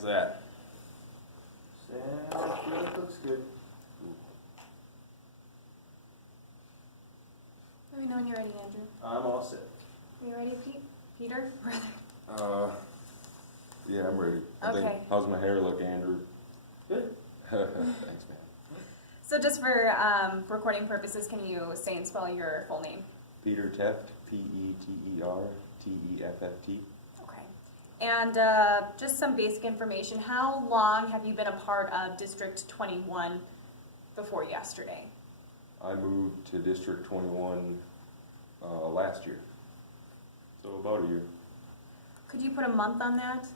How's that? That looks good. Let me know when you're ready, Andrew. I'm all set. Are you ready, Peter? Yeah, I'm ready. Okay. How's my hair look, Andrew? Good. Thanks, man. So just for recording purposes, can you say and spell your full name? Peter Tefft, P-E-T-E-R-T-E-F-F-T. Okay. And just some basic information. How long have you been a part of District 21 before yesterday? I moved to District 21 last year, so about a year. Could you put a month on that?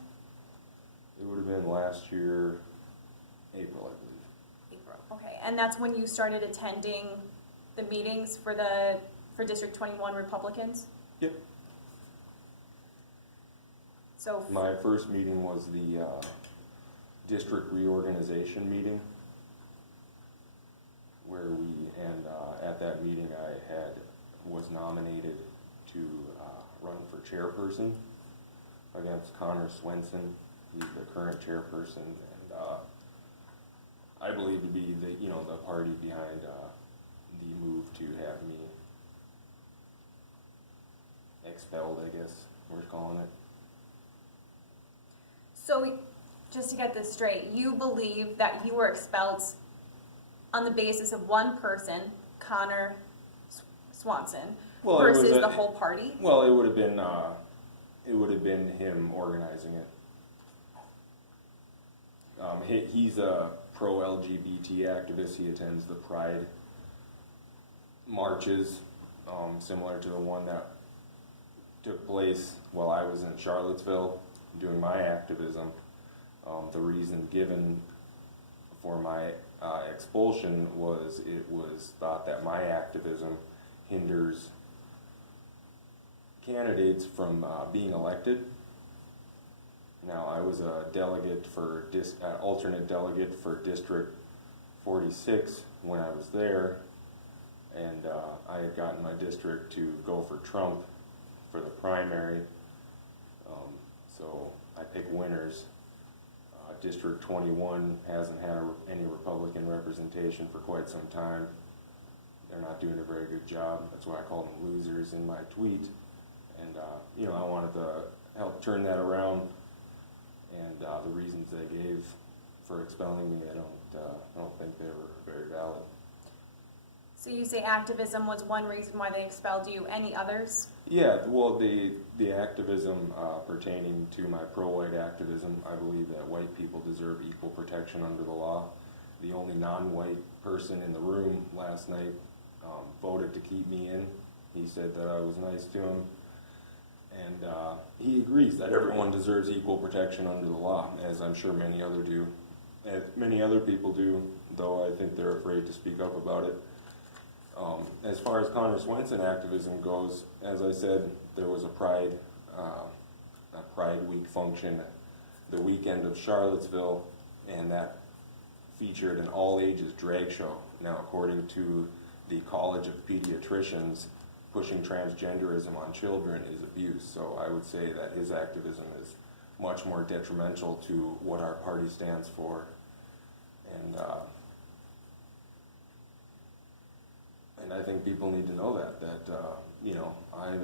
It would have been last year, April, I believe. April. Okay. And that's when you started attending the meetings for District 21 Republicans? Yep. So My first meeting was the district reorganization meeting, where at that meeting I was nominated to run for chairperson against Connor Swenson. He's the current chairperson, and I believe to be the party behind the move to have me expelled, I guess we're calling it. So, just to get this straight, you believe that you were expelled on the basis of one person, Connor Swanson, versus the whole party? Well, it would have been him organizing it. He's a pro-LGBT activist. He attends the Pride marches, similar to the one that took place while I was in Charlottesville doing my activism. The reason given for my expulsion was it was thought that my activism hinders candidates from being elected. Now, I was a delegate for alternate delegate for District 46 when I was there, and I had gotten my district to go for Trump for the primary. So I pick winners. District 21 hasn't had any Republican representation for quite some time. They're not doing a very good job. That's why I called them losers in my tweet. And I wanted to help turn that around. And the reasons they gave for expelling me, I don't think they were very valid. So you say activism was one reason why they expelled you. Any others? Yeah, well, the activism pertaining to my pro-white activism, I believe that white people deserve equal protection under the law. The only non-white person in the room last night voted to keep me in. He said that I was nice to him. And he agrees that everyone deserves equal protection under the law, as I'm sure many other people do, though I think they're afraid to speak up about it. As far as Connor Swenson activism goes, as I said, there was a Pride Week function the weekend of Charlottesville, and that featured an all-ages drag show. Now, according to the College of Pediatricians, pushing transgenderism on children is abuse. So I would say that his activism is much more detrimental to what our party stands for. And I think people need to know that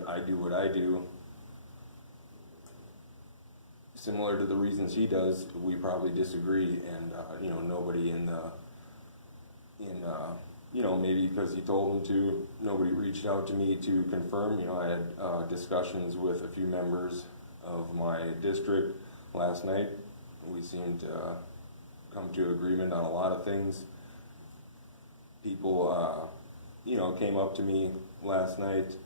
I do what I do. Similar to the reasons he does, we probably disagree, and nobody maybe because he told them to, nobody reached out to me to confirm. I had discussions with a few members of my district last night. We seemed to come to agreement on a lot of things. People, came up to me last night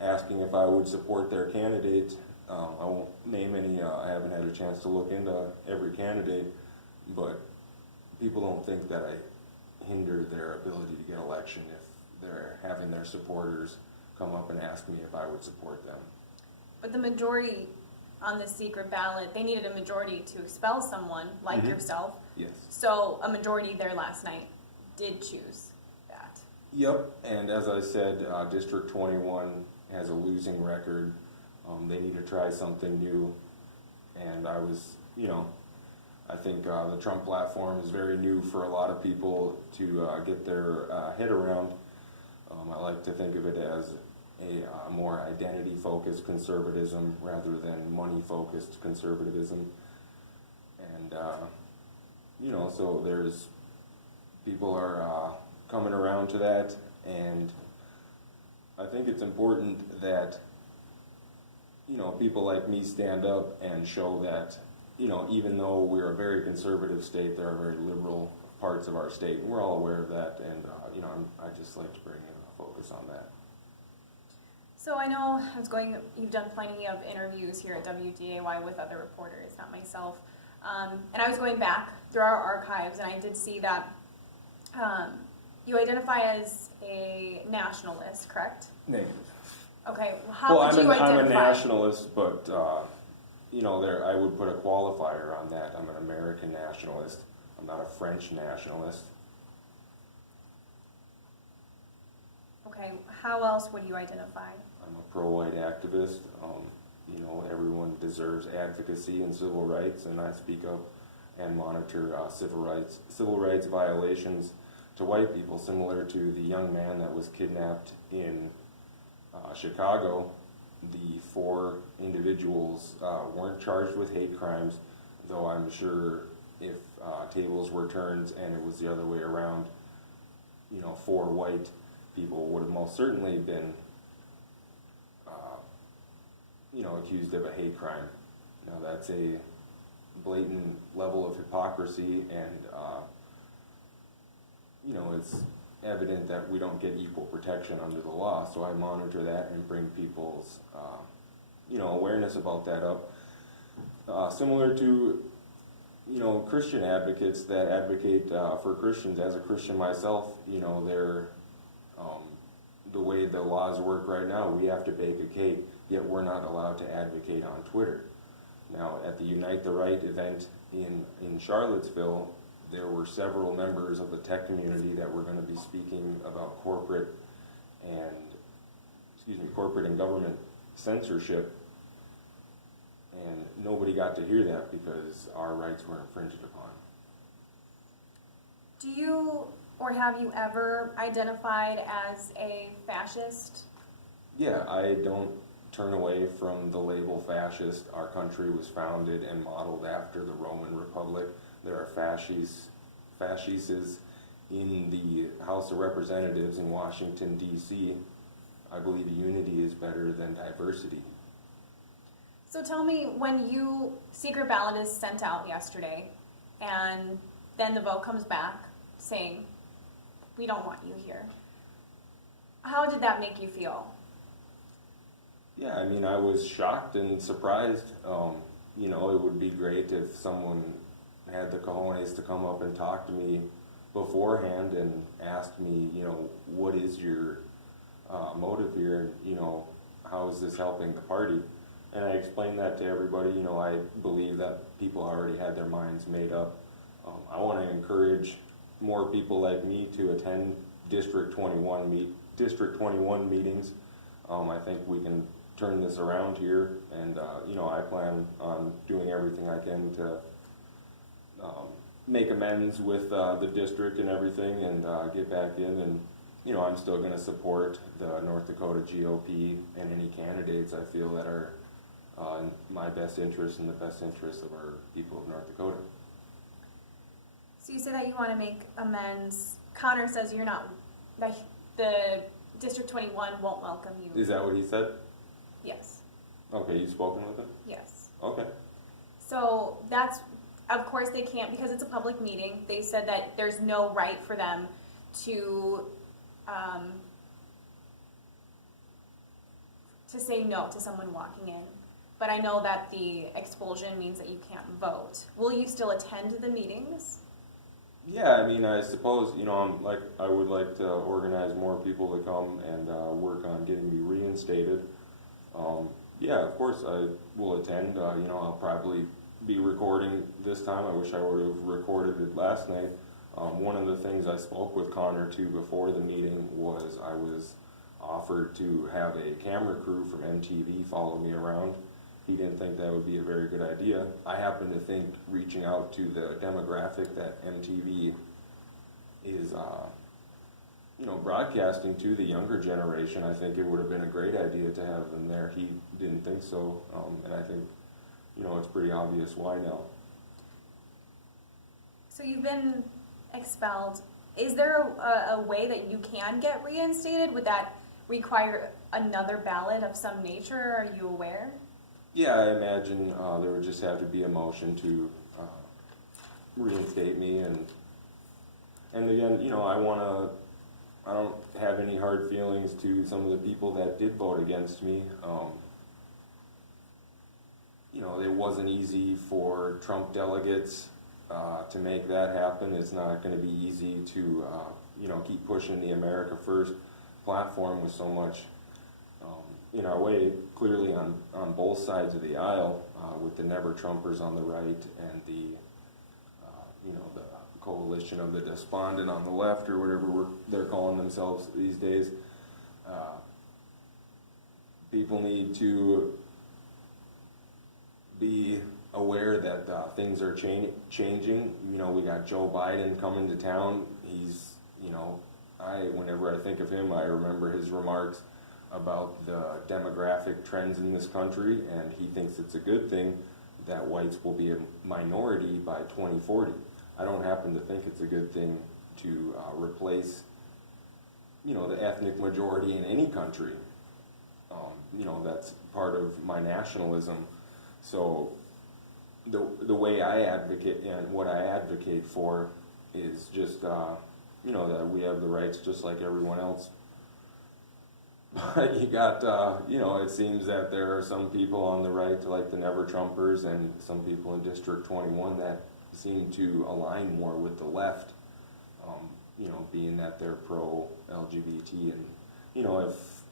asking if I would support their candidate. I won't name any, I haven't had a chance to look into every candidate, but people don't think that I hinder their ability to get election if they're having their supporters come up and ask me if I would support them. But the majority on the secret ballot, they needed a majority to expel someone like yourself. Yes. So a majority there last night did choose that. Yep, and as I said, District 21 has a losing record. They need to try something new, and I was, I think the Trump platform is very new for a lot of people to get their head around. I like to think of it as a more identity-focused conservatism rather than money-focused conservatism. And, so there's people are coming around to that, and I think it's important that, people like me stand up and show that, even though we're a very conservative state, there are very liberal parts of our state, and we're all aware of that, and, I just like to bring a focus on that. So I know you've done plenty of interviews here at WDAY with other reporters, not myself. And I was going back through our archives, and I did see that you identify as a nationalist, correct? Negative. Okay, how would you identify? I'm a nationalist, but, I would put a qualifier on that. I'm an American nationalist. I'm not a French nationalist. Okay, how else would you identify? I'm a pro-white activist. Everyone deserves advocacy and civil rights, and I speak up and monitor civil rights violations to white people, similar to the young man that was kidnapped in Chicago. The 4 individuals weren't charged with hate crimes, though I'm sure if tables were turned and it was the other way around, 4 white people would have most certainly been accused of a hate crime. Now that's a blatant level of hypocrisy, and it's evident that we don't get equal protection under the law, so I monitor that and bring people's awareness about that up. Similar to Christian advocates that advocate for Christians. As a Christian myself, they're the way the laws work right now, we have to bake a cake, yet we're not allowed to advocate on Twitter. Now, at the Unite the Right event in Charlottesville, there were several members of the tech community that were going to be speaking about corporate and government censorship, and nobody got to hear that because our rights were infringed upon. Do you or have you ever identified as a fascist? Yeah, I don't turn away from the label fascist. Our country was founded and modeled after the Roman Republic. There are fascists in the House of Representatives in Washington, D.C. I believe unity is better than diversity. So tell me, when secret ballot is sent out yesterday, and then the vote comes back saying, we don't want you here, how did that make you feel? Yeah, I was shocked and surprised. It would be great if someone had the cojones to come up and talk to me beforehand and ask me, what is your motive here, and, how is this helping the party? And I explained that to everybody. I believe that people already had their minds made up. I want to encourage more people like me to attend District 21 meetings. I think we can turn this around here, and I plan on doing everything I can to make amends with the district and everything, and get back in. And I'm still going to support the North Dakota GOP and any candidates I feel that are in my best interest and the best interest of our people of North Dakota. So you said that you want to make amends. Connor says that the District 21 won't welcome you. Is that what he said? Yes. Okay, you've spoken with him? Yes. Okay. So that's, of course they can't, because it's a public meeting. They said that there's no right for them to say no to someone walking in. But I know that the expulsion means that you can't vote. Will you still attend the meetings? Yeah, I suppose, I would like to organize more people to come and work on getting me reinstated. Yeah, of course I will attend. I'll probably be recording this time. I wish I would have recorded it last night. One of the things I spoke with Connor to before the meeting was I was offered to have a camera crew from MTV follow me around, he didn't think that would be a very good idea. I happen to think reaching out to the demographic that MTV is, broadcasting to the younger generation, I think it would have been a great idea to have them there. He didn't think so, and I think, it's pretty obvious why now. So you've been expelled. Is there a way that you can get reinstated? Would that require another ballot of some nature? Are you aware? Yeah, I imagine there would just have to be a motion to reinstate me, and again, I don't have any hard feelings to some of the people that did vote against me. It wasn't easy for Trump delegates to make that happen. It's not going to be easy to, keep pushing the America First platform with so much in our way, clearly on both sides of the aisle, with the Never Trumpers on the right and the coalition of the despondent on the left, or whatever they're calling themselves these days. People need to be aware that things are changing. We got Joe Biden coming to town. He's, whenever I think of him, I remember his remarks about the demographic trends in this country, and he thinks it's a good thing that whites will be a minority by 2040. I don't happen to think it's a good thing to replace, the ethnic majority in any country. That's part of my nationalism. So the way I advocate and what I advocate for is just, that we have the rights just like everyone else. But you got, it seems that there are some people on the right, like the Never Trumpers, and some people in District 21 that seem to align more with the left, being that they're pro-LGBT. And, if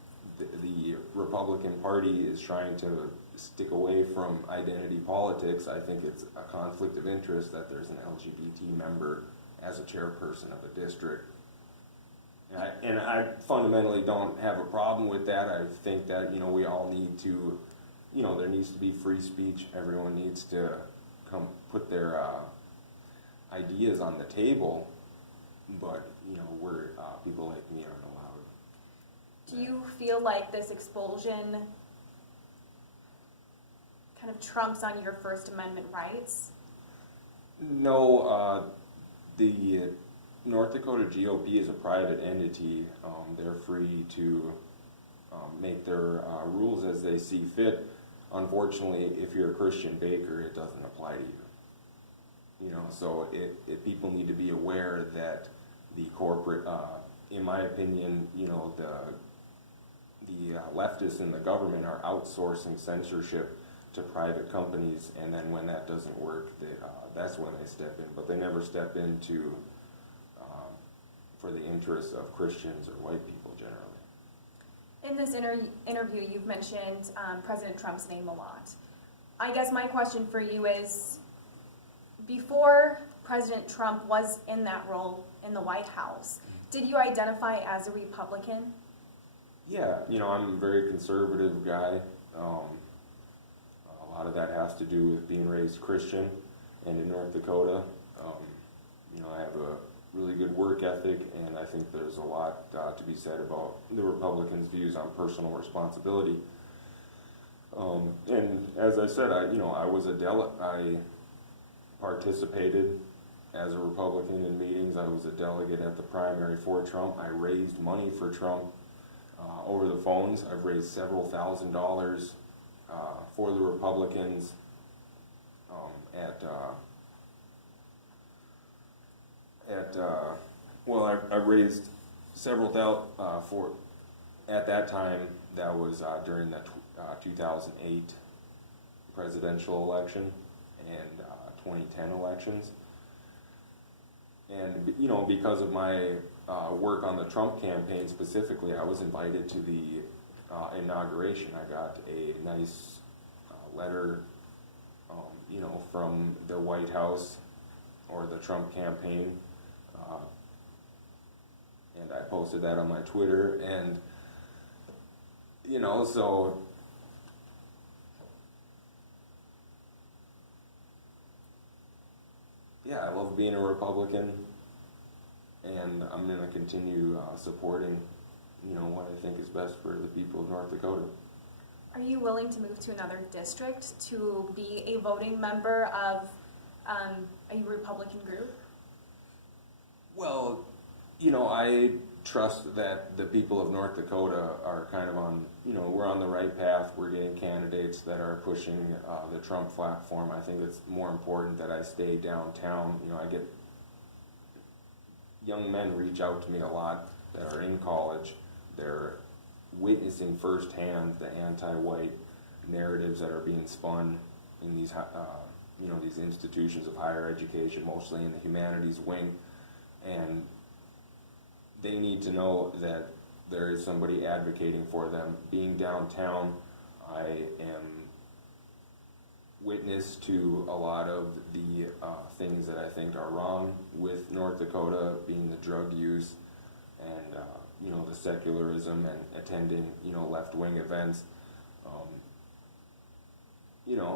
the Republican Party is trying to stick away from identity politics, I think it's a conflict of interest that there's an LGBT member as a chairperson of a district. And I fundamentally don't have a problem with that. I think that, we all need to, there needs to be free speech. Everyone needs to come put their ideas on the table, but, people like me aren't allowed. Do you feel like this expulsion kind of trumps on your First Amendment rights? No, the North Dakota GOP is a private entity. They're free to make their rules as they see fit. Unfortunately, if you're a Christian baker, it doesn't apply to you. So people need to be aware that the corporate, in my opinion, the leftists in the government are outsourcing censorship to private companies, and then when that doesn't work, that's when they step in. But they never step into for the interests of Christians or white people generally. In this interview, you've mentioned President Trump's name a lot. I guess my question for you is, before President Trump was in that role in the White House, did you identify as a Republican? Yeah, I'm a very conservative guy. A lot of that has to do with being raised Christian and in North Dakota. I have a really good work ethic, and I think there's a lot to be said about the Republicans' views on personal responsibility. And as I said, I was a delegate. I participated as a Republican in meetings. I was a delegate at the primary for Trump. I raised money for Trump over the phones. I've raised several $1,000s for the Republicans I raised several for, at that time, that was during the 2008 presidential election and 2010 elections. And, because of my work on the Trump campaign specifically, I was invited to the inauguration. I got a nice letter, from the White House or the Trump campaign. And I posted that on my Twitter, and, so being a Republican, and I'm going to continue supporting, what I think is best for the people of North Dakota. Are you willing to move to another district to be a voting member of a Republican group? Well, I trust that the people of North Dakota are kind of on, we're on the right path. We're getting candidates that are pushing the Trump platform. I think it's more important that I stay downtown. I get young men reach out to me a lot that are in college. They're witnessing firsthand the anti-white narratives that are being spun in these, these institutions of higher education, mostly in the humanities wing, and they need to know that there is somebody advocating for them. Being downtown, I am witness to a lot of the things that I think are wrong with North Dakota, being the drug use and the secularism and attending left-wing events.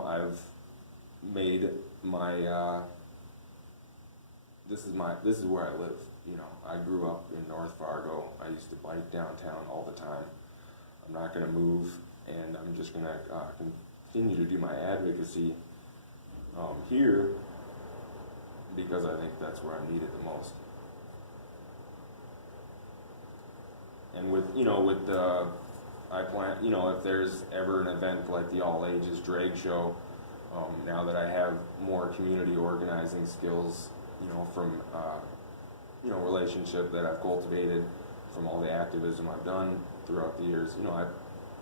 I've made my this is where I live. I grew up in North Fargo. I used to bike downtown all the time. I'm not going to move, and I'm just going to continue to do my advocacy here because I think that's where I'm needed the most. And I plan, if there's ever an event like the All Ages Drag Show, now that I have more community organizing skills, from relationship that I've cultivated from all the activism I've done throughout the years, I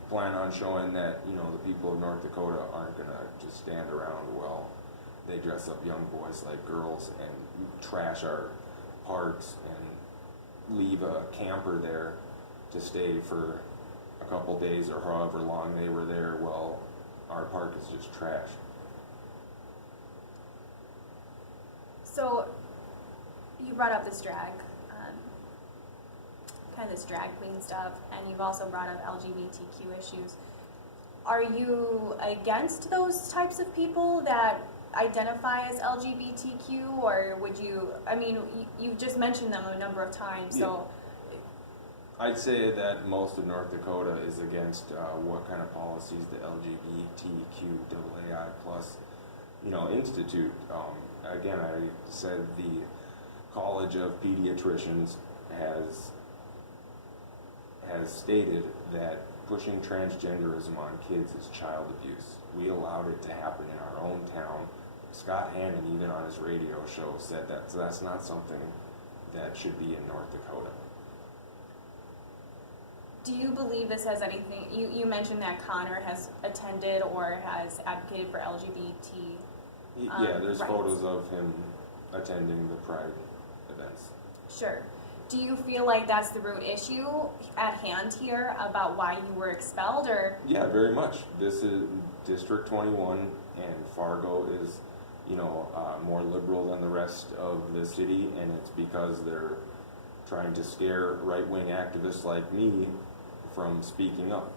plan on showing that, the people of North Dakota aren't going to just stand around while they dress up young boys like girls and trash our parks and leave a camper there to stay for a couple days or however long they were there while our park is just trash. So, you brought up this drag, kind of this drag queen stuff, and you've also brought up LGBTQ issues. Are you against those types of people that identify as LGBTQ, or would you, you've just mentioned them a number of times, so. I'd say that most of North Dakota is against what kind of policies the LGBTQAI plus, institute. Again, I said the College of Pediatricians has stated that pushing transgenderism on kids is child abuse. We allowed it to happen in our own town. Scott Hannon, even on his radio show, said that that's not something that should be in North Dakota. Do you believe this has anything, you mentioned that Connor has attended or has advocated for LGBT yeah, there's rights. photos of him attending the Pride events. Sure. Do you feel like that's the root issue at hand here about why you were expelled, or? Yeah, very much. This is District 21, and Fargo is, more liberal than the rest of the city, and it's because they're trying to scare right-wing activists like me from speaking up.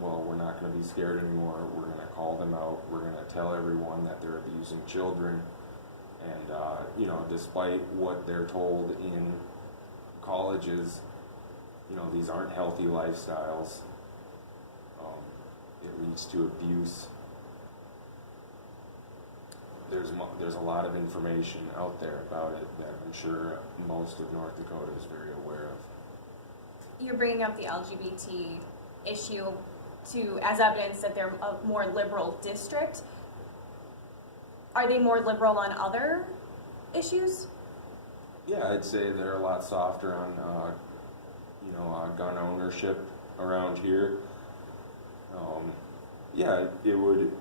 Well, we're not going to be scared anymore. We're going to call them out. We're going to tell everyone that they're abusing children. And, despite what they're told in colleges, these aren't healthy lifestyles. It leads to abuse. There's a lot of information out there about it that I'm sure most of North Dakota is very aware of. You're bringing up the LGBT issue as evidence that they're a more liberal district. Are they more liberal on other issues? Yeah, I'd say they're a lot softer on, gun ownership around here. Yeah, it would,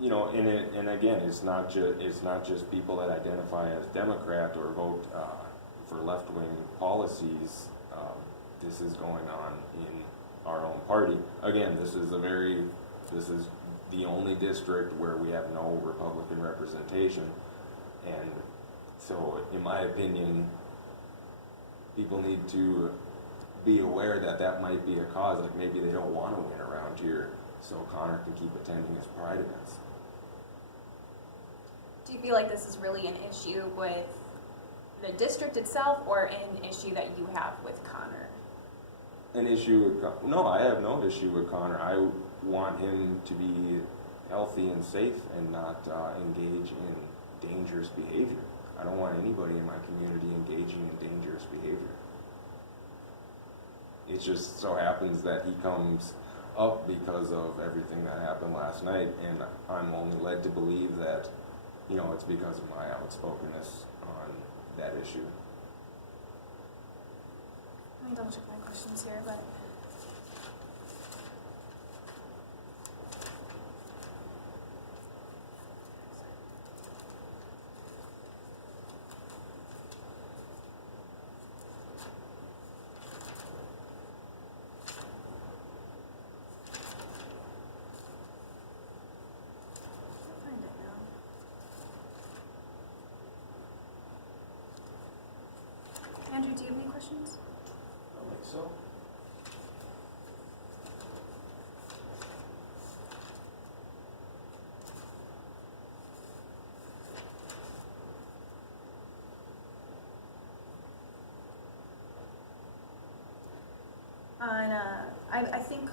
and again, it's not just people that identify as Democrat or vote for left-wing policies. This is going on in our own party. Again, this is the only district where we have no Republican representation, and so, in my opinion, people need to be aware that that might be a cause. Like maybe they don't want to win around here, so Connor can keep attending his Pride events. Do you feel like this is really an issue with the district itself or an issue that you have with Connor? An issue with no, I have no issue with Connor. I want him to be healthy and safe and not engage in dangerous behavior. I don't want anybody in my community engaging in dangerous behavior. It just so happens that he comes up because of everything that happened last night, and I'm only led to believe that, you know, it's because of my outspokenness on that issue. Let me double check my questions here, but I'll find it now. Andrew, do you have any questions? I don't think so. I think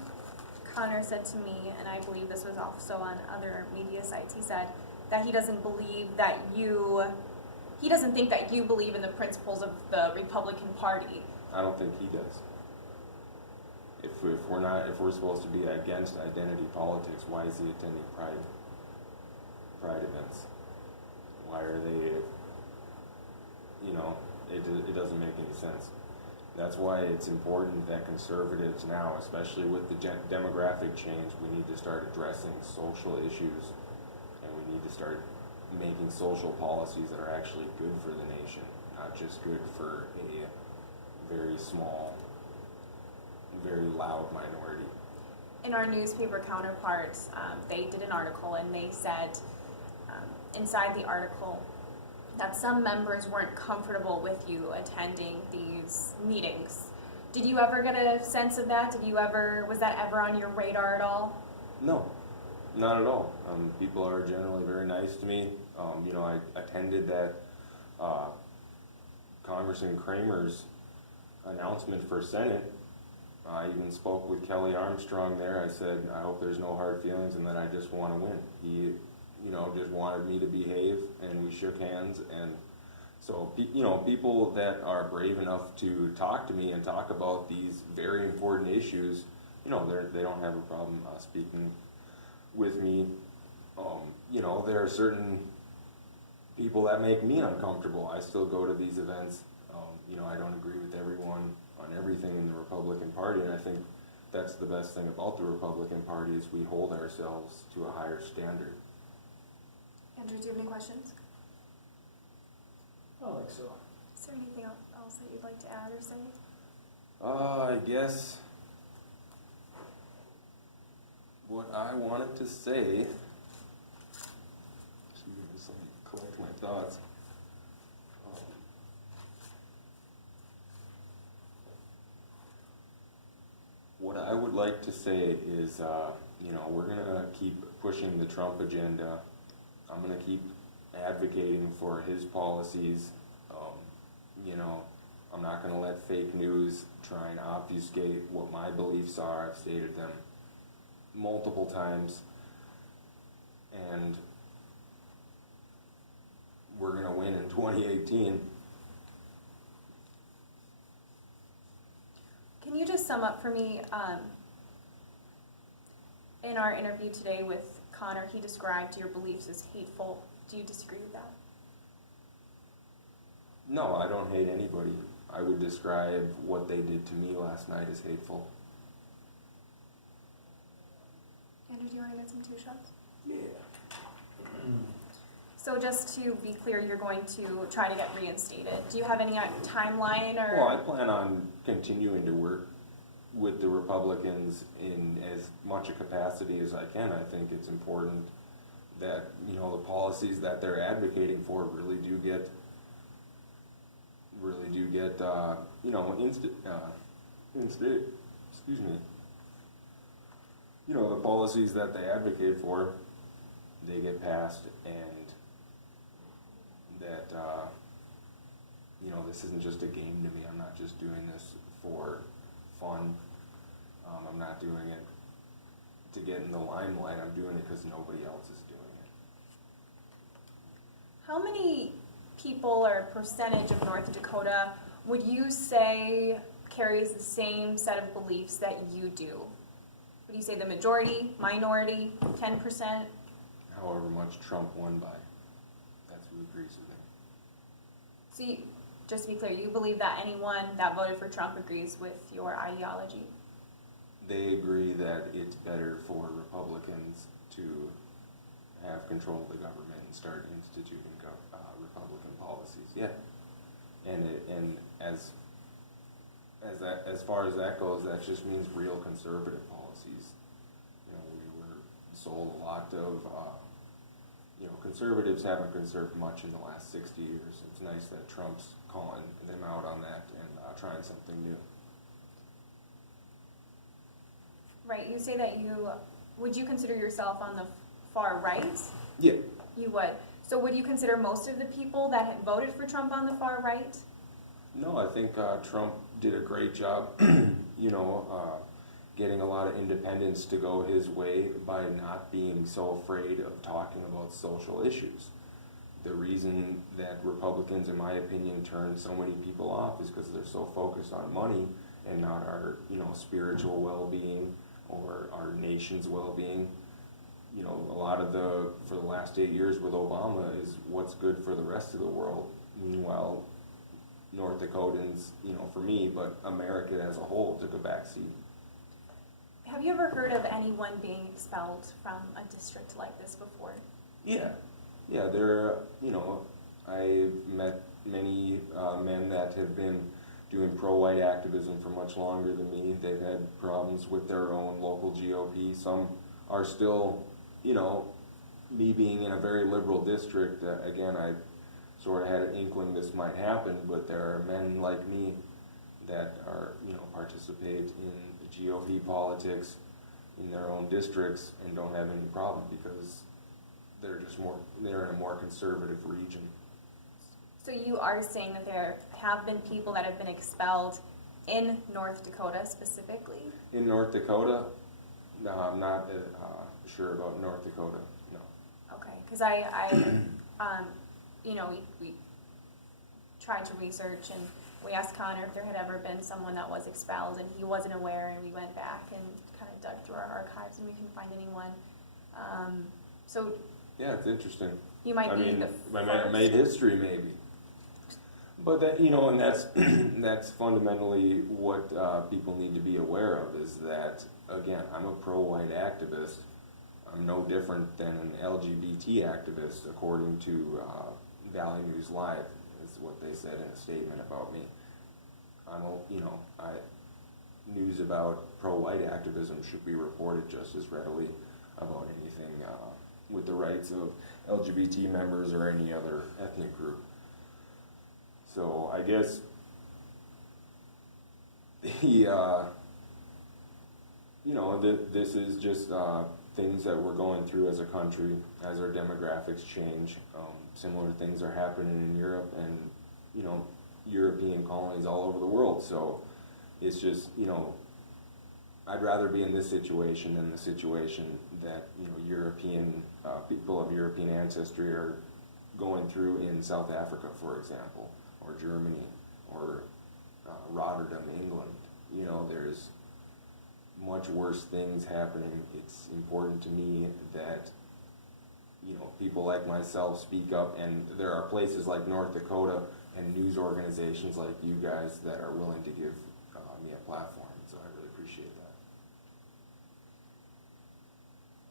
Connor said to me, and I believe this was also on other media sites, he said that he doesn't think that you believe in the principles of the Republican Party. I don't think he does. If we're supposed to be against identity politics, why is he attending pride events? Why are they, you know, it doesn't make any sense. That's why it's important that conservatives now, especially with the demographic change, we need to start addressing social issues, and we need to start making social policies that are actually good for the nation, not just good for a very small, very loud minority. In our newspaper counterparts, they did an article and they said inside the article that some members weren't comfortable with you attending these meetings. Did you ever get a sense of that? Was that ever on your radar at all? No, not at all. People are generally very nice to me. You know, I attended that Congressman Kramer's announcement for Senate. I even spoke with Kelly Armstrong there. I said, I hope there's no hard feelings and that I just want to win. He, you know, just wanted me to behave, and we shook hands. And so, you know, people that are brave enough to talk to me and talk about these very important issues, you know, they don't have a problem speaking with me. You know, there are certain people that make me uncomfortable. I still go to these events. You know, I don't agree with everyone on everything in the Republican Party, and I think that's the best thing about the Republican Party is we hold ourselves to a higher standard. Andrew, do you have any questions? I don't think so. Is there anything else that you'd like to add or say? I guess what I wanted to say, just let me collect my thoughts. What I would like to say is, you know, we're gonna keep pushing the Trump agenda. I'm gonna keep advocating for his policies. You know, I'm not gonna let fake news try and obfuscate what my beliefs are. I've stated them multiple times, and we're gonna win in 2018. Can you just sum up for me, in our interview today with Connor, he described your beliefs as hateful. Do you disagree with that? No, I don't hate anybody. I would describe what they did to me last night as hateful. Andrew, do you want to get some two shots? Yeah. So just to be clear, you're going to try to get reinstated. Do you have any timeline or? Well, I plan on continuing to work with the Republicans in as much a capacity as I can. I think it's important that, you know, the policies that they're advocating for really do get, you know, excuse me. You know, the policies that they advocate for, they get passed, and that, this isn't just a game to me. I'm not just doing this for fun. I'm not doing it to get in the limelight. I'm doing it because nobody else is doing it. How many people or percentage of North Dakota would you say carries the same set of beliefs that you do? Would you say the majority, minority, 10%? However much Trump won by, that's who agrees with it. So just to be clear, you believe that anyone that voted for Trump agrees with your ideology? They agree that it's better for Republicans to have control of the government and start instituting Republican policies. Yeah, and as far as that goes, that just means real conservative policies. We were sold a lot of. Conservatives haven't conserved much in the last 60 years. It's nice that Trump's calling them out on that and trying something new. Right, you say that would you consider yourself on the far right? Yeah. You would. So would you consider most of the people that had voted for Trump on the far right? No, I think Trump did a great job, getting a lot of independents to go his way by not being so afraid of talking about social issues. The reason that Republicans, in my opinion, turn so many people off is because they're so focused on money and not our, spiritual well-being or our nation's well-being. A lot of for the last 8 years with Obama is what's good for the rest of the world. Meanwhile, North Dakotans, for me, but America as a whole took a backseat. Have you ever heard of anyone being expelled from a district like this before? Yeah, I've met many men that have been doing pro-white activism for much longer than me. They've had problems with their own local GOP. Some are still, me being in a very liberal district, again, I sort of had an inkling this might happen, but there are men like me that are, participate in GOP politics in their own districts and don't have any problem because they're in a more conservative region. So you are saying that there have been people that have been expelled in North Dakota specifically? In North Dakota, no, I'm not sure about North Dakota, no. Okay, because we tried to research and we asked Connor if there had ever been someone that was expelled, and he wasn't aware, and we went back and kind of dug through our archives, and we couldn't find anyone. Yeah, it's interesting. You might be the first. Made history, maybe. But that, and that's that's fundamentally what people need to be aware of, is that, again, I'm a pro-white activist. I'm no different than an LGBT activist, according to Valley News Live, is what they said in a statement about me. News about pro-white activism should be reported just as readily about anything with the rights of LGBT members or any other ethnic group. So I guess this is just things that we're going through as a country, as our demographics change. Similar things are happening in Europe and, European colonies all over the world. So it's just, I'd rather be in this situation than the situation that, European people of European ancestry are going through in South Africa, for example, or Germany, or Rotterdam, England. There's much worse things happening. It's important to me that, people like myself speak up, and there are places like North Dakota and news organizations like you guys that are willing to give me a platform, so I really appreciate that.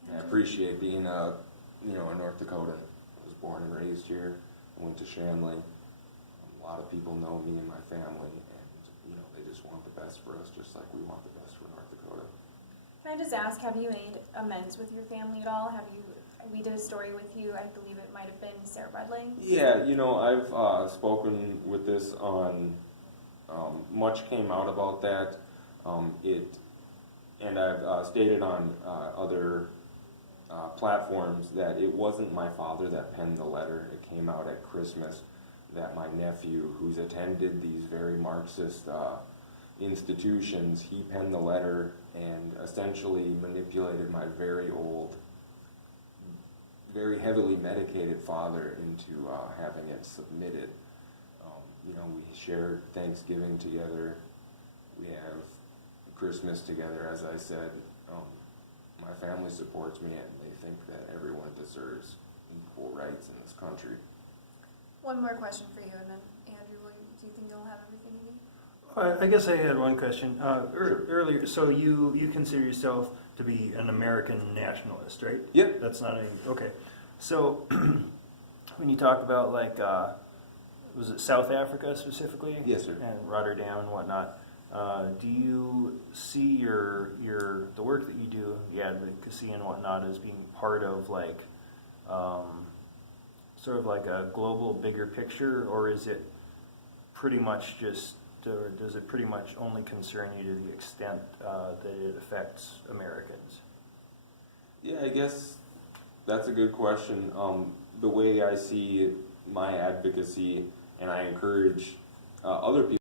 And I appreciate being a North Dakotan. I was born and raised here. I went to Shanley. A lot of people know me and my family, and they just want the best for us, just like we want the best for North Dakota. Can I just ask, have you made amends with your family at all? We did a story with you, I believe it might have been Sarah Redling. Yeah, I've spoken with this on, much came out about that. And I've stated on other platforms that it wasn't my father that penned the letter. It came out at Christmas that my nephew, who's attended these very Marxist institutions, he penned the letter and essentially manipulated my very old, very heavily medicated father into having it submitted. You know, we shared Thanksgiving together. We have Christmas together, as I said. My family supports me, and they think that everyone deserves equal rights in this country. One more question for you, and then Andrew, do you think you'll have everything you need? I guess I had one question. Earlier, so you consider yourself to be an American nationalist, right? Yep. That's not any, okay. So when you talk about like, was it South Africa specifically? Yes, sir. And Rotterdam and whatnot. Do you see the work that you do, the advocacy and whatnot, as being part of like, sort of like a global bigger picture, or is it pretty much just, or does it pretty much only concern you to the extent that it affects Americans? Yeah, I guess that's a good question. The way I see my advocacy, and I encourage other people